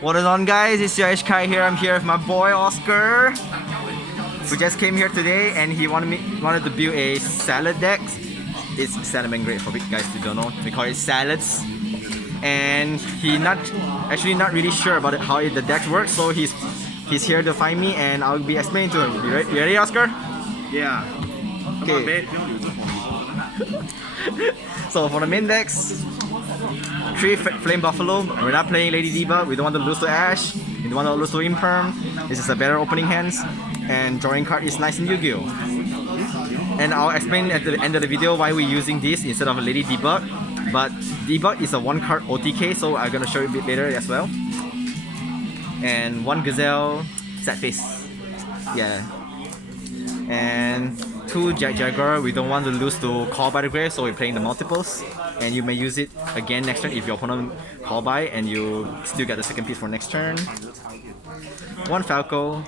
What is on, guys? It's Cyh Kaitoh here. I'm here with my boy Oscar. We just came here today and he wanted to build a salad deck. It's Salamangreat for big guys who don't know. We call it salads. And he not really sure about how the deck works, so he's here to find me and I'll be explaining to him. You ready, Oscar? Yeah. Okay. So for the main decks, 3 Flame Buffalo. We're not playing Lady Diva. We don't want to lose to Ash. We don't want to lose to Imperm. This is a better opening hands. And drawing card is nice in Yugioh. And I'll explain at the end of the video why we're using this instead of a Lady Debug. But Debug is a 1-card OTK, so I'm gonna show you a bit later as well. And 1 Gazelle, sad face. Yeah. And 2 Jaguar. We don't want to lose to Call by the Grave, so we're playing the multiples. And you may use it again next turn if your opponent call by and you still get the second piece for next turn. 1 Falco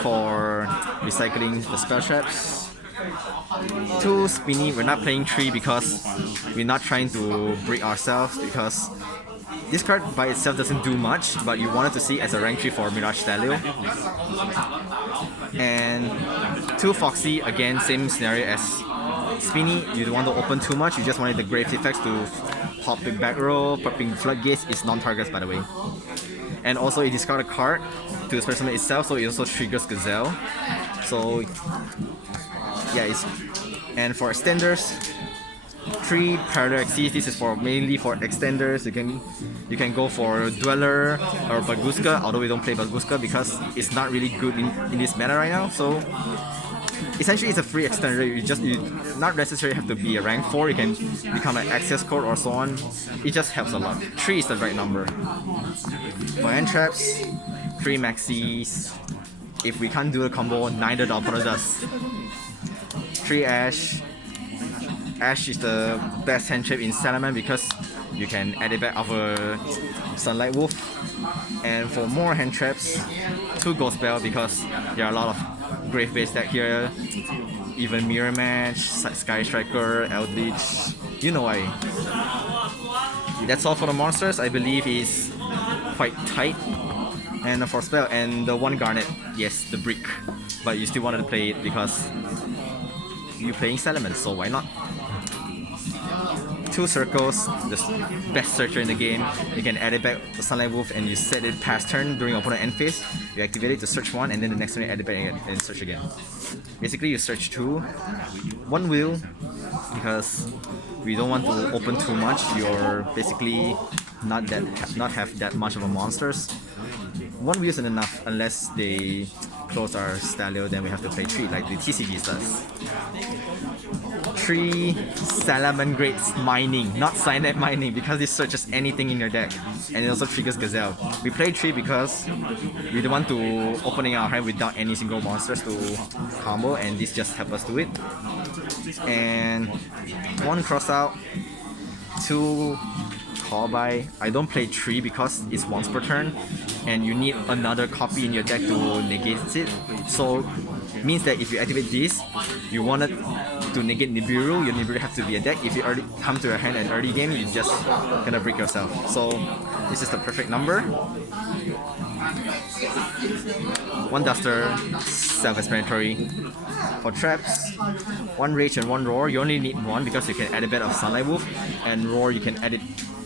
for recycling the spell traps. 2 Spinny. We're not playing 3 because we're not trying to break ourselves, because this card by itself doesn't do much, but you wanted to see as a rank 3 for Mirage Stalio. And 2 Foxy, again same scenario as Spinny. You don't want to open too much, you just wanted the Grave effects to pop the back row, popping Floodgates is non-targets by the way. And also it discard a card to the person itself, so it also triggers Gazelle. So yeah, and for extenders, 3 Parallel Exceeds. This is mainly for extenders. You can go for Dweller or Baguska, although we don't play Baguska because it's not really good in this meta right now. So essentially it's a free extender. You not necessarily have to be a rank 4, you can become an access code or so on. It just helps a lot. 3 is the right number. For end traps, 3 Maxis. If we can't do the combo, neither the opponent does. 3 Ash. Ash is the best hand trap in Salamangreat because you can add it back over Sunlight Wolf. And for more hand traps, 2 Ghost Bell because there are a lot of grave based deck here. Even Mirror Match, Sky Striker, Eldritch, you know why. That's all for the monsters. I believe is quite tight. And for spell, and the 1 Garnet, yes, the brick. But you still wanted to play it because you're playing Salamangreat, so why not? 2 Circles, the best searcher in the game. You can add it back to Sunlight Wolf and you set it past turn during opponent end phase. You activate it to search 1 and then the next turn you add it back and search again. Basically you search 2. 1 Wheel, because we don't want to open too much. You're basically not have that much of a monsters. 1 Wheel isn't enough unless they close our Stalio, then we have to play 3 like the TCG does. 3 Salamangreat Mining, not Cyanide Mining, because this searches anything in your deck and it also triggers Gazelle. We play 3 because we don't want to opening our hand without any single monsters to combo, and this just helps us do it. And 1 Cross Out, 2 Call by. I don't play 3 because it's once per turn and you need another copy in your deck to negate it. So it means that if you activate this, you wanted to negate Nibiru, your Nibiru have to be a deck. If you already come to your hand in early game, you just gonna break yourself. So this is the perfect number. 1 Duster, self-explanatory. For traps, 1 Rage and 1 Roar. You only need 1 because you can add a bit of Sunlight Wolf, and Roar you can add it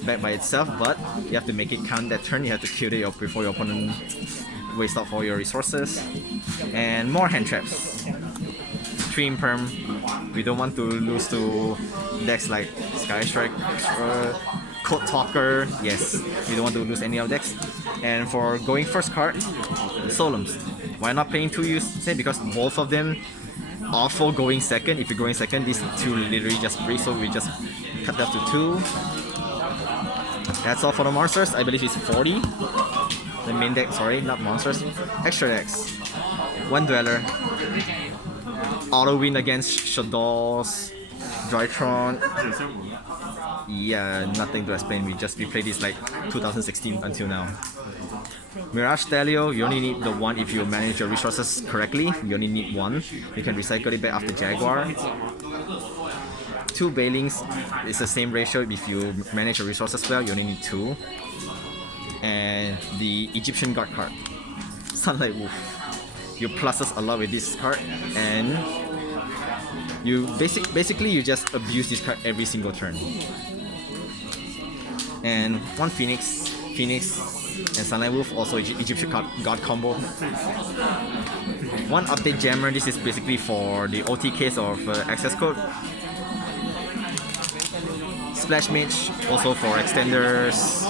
back by itself, but you have to make it count that turn. You have to kill it before your opponent waste out all your resources. And more hand traps. 3 Imperm. We don't want to lose to decks like Sky Striker, Code Talker. Yes, we don't want to lose any of decks. And for going first card, Solemns. Why not playing 2 use? Because both of them are for going second. If you're going second, these 2 literally just break, so we just cut that to 2. That's all for the monsters. I believe it's 40. The main deck, sorry, not monsters. Extra decks. 1 Dweller. Auto win against Shadows, Drytron. Yeah, nothing to explain. We played this like 2016 until now. Mirage Stalio, you only need the 1 if you manage your resources correctly. You only need 1. You can recycle it back after Jaguar. 2 Bailings, it's the same ratio. If you manage your resources well, you only need 2. and the Egyptian God card, Sunlight Wolf. You pluses a lot with this card, and you basically you just abuse this card every single turn. And one Phoenix, and Sunlight Wolf, also Egyptian God combo. One Update Jammer, this is basically for the OTKs of access code. Splash Mage, also for extenders.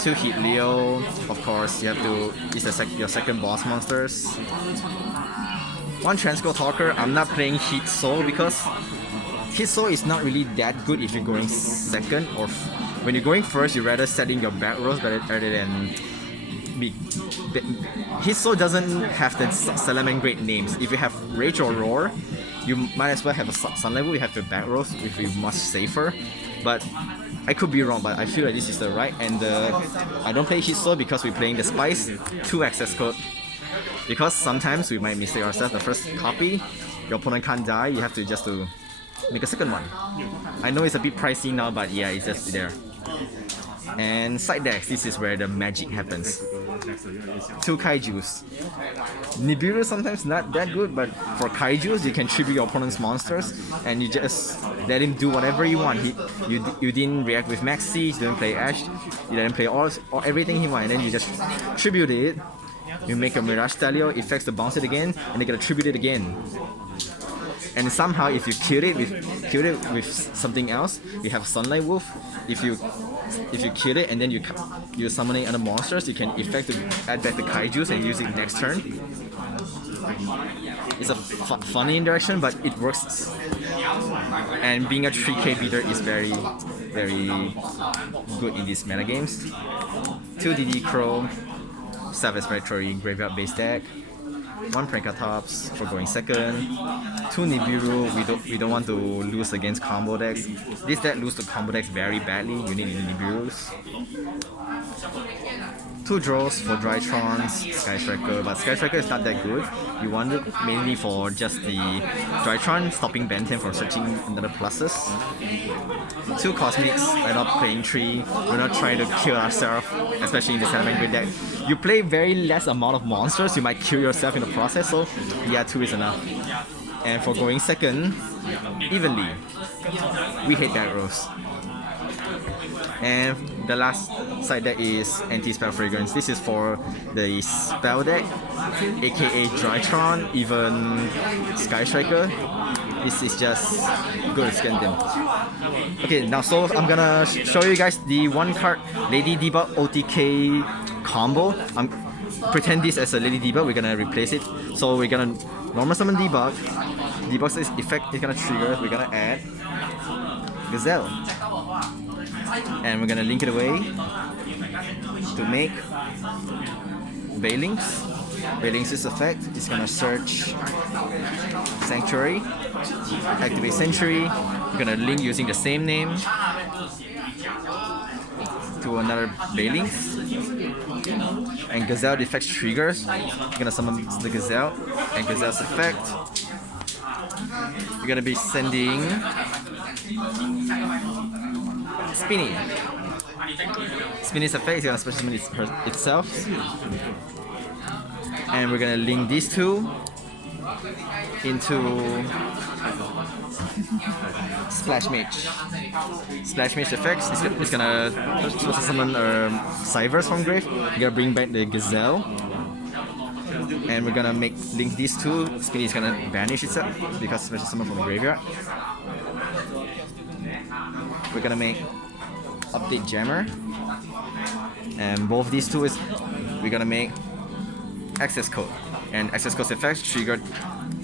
2 hit Leo, of course, you have to, it's your second boss monsters. 1 Transco Talker, I'm not playing Hit Soul because Hit Soul is not really that good if you're going second, or when you're going first, you rather set in your back rows rather than be. Hit Soul doesn't have the Salamangreat names. If you have Rage or Roar, you might as well have a Sun level, you have your back rows if you're much safer. But I could be wrong, but I feel like this is the right, and I don't play Hit Soul because we're playing the Spice 2 access code. Because sometimes we might mistake ourselves, the first copy, your opponent can't die, you have to just to make a second one. I know it's a bit pricey now, but yeah, it's just there. And side decks, this is where the magic happens. 2 Kaijus. Nibiru sometimes not that good, but for Kaijus, you can tribute your opponent's monsters and you just let him do whatever you want. You didn't react with Maxi, you didn't play Ash, you didn't play all everything he wanted, and then you just tribute it. You make a Mirage Stalio, effects to bounce it again, and they're gonna tribute it again. And somehow, if you kill it with something else, you have Sunlight Wolf. If you kill it and then you summoning other monsters, you can effectively add back the Kaijus and use it next turn. It's a funny interaction, but it works. And being a 3k beater is very good in these meta games. 2 DD Crow, Savage Respiratory graveyard base deck. 1 Prankatops for going second. 2 Nibiru, we don't want to lose against combo decks. This deck loses to combo decks very badly, you need Nibirus. 2 draws for Drytrons, Sky Striker, but Sky Striker is not that good. You want it mainly for just the Drytron, stopping Benten from searching another pluses. 2 Cosmics, we're not playing 3, we're not trying to kill ourselves, especially in the Salamangreat deck. You play very less amount of monsters, you might kill yourself in the process, so yeah, 2 is enough. And for going second, evenly, we hate back rows. And the last side deck is Anti-Spell Fragrance. This is for the spell deck, aka Drytron, even Sky Striker. This is just good to scan them. Okay, now so I'm gonna show you guys the 1 card Lady Debug OTK combo. Pretend this as a Lady Debug, we're gonna replace it. So we're gonna normal summon Debug. Debug's effect is gonna trigger, we're gonna add Gazelle. And we're gonna link it away to make Veilings. Veilings' effect is gonna search Sanctuary, activate Sanctuary. We're gonna link using the same name to another Veilings. And Gazelle effects triggers. We're gonna summon the Gazelle and Gazelle's effect. We're gonna be sending Spinny. Spinny's effect is gonna special summon itself. And we're gonna link these 2 into Splash Mage. Splash Mage effects is gonna special summon Cyvers from grave. We're gonna bring back the Gazelle. And we're gonna link these 2. Spinny is gonna vanish itself because special summon from the graveyard. We're gonna make Update Jammer, and both these 2 is we're gonna make access code, and access code effects trigger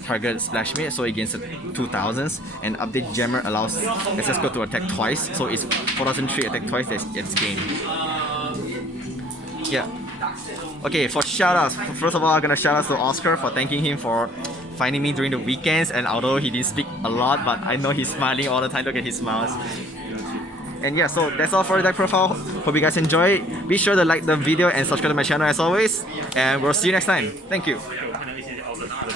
target Splash Mage, so it gains 2000s, and Update Jammer allows access code to attack twice, so it's 4003 attack twice, it's game. Yeah. Okay, for shoutouts, first of all I'm gonna shout out to Oscar for thanking him for finding me during the weekends, and although he didn't speak a lot, but I know he's smiling all the time. Look at his smiles. And yeah, so that's all for the deck profile. Hope you guys enjoy. Be sure to like the video and subscribe to my channel as always. And we'll see you next time. Thank you.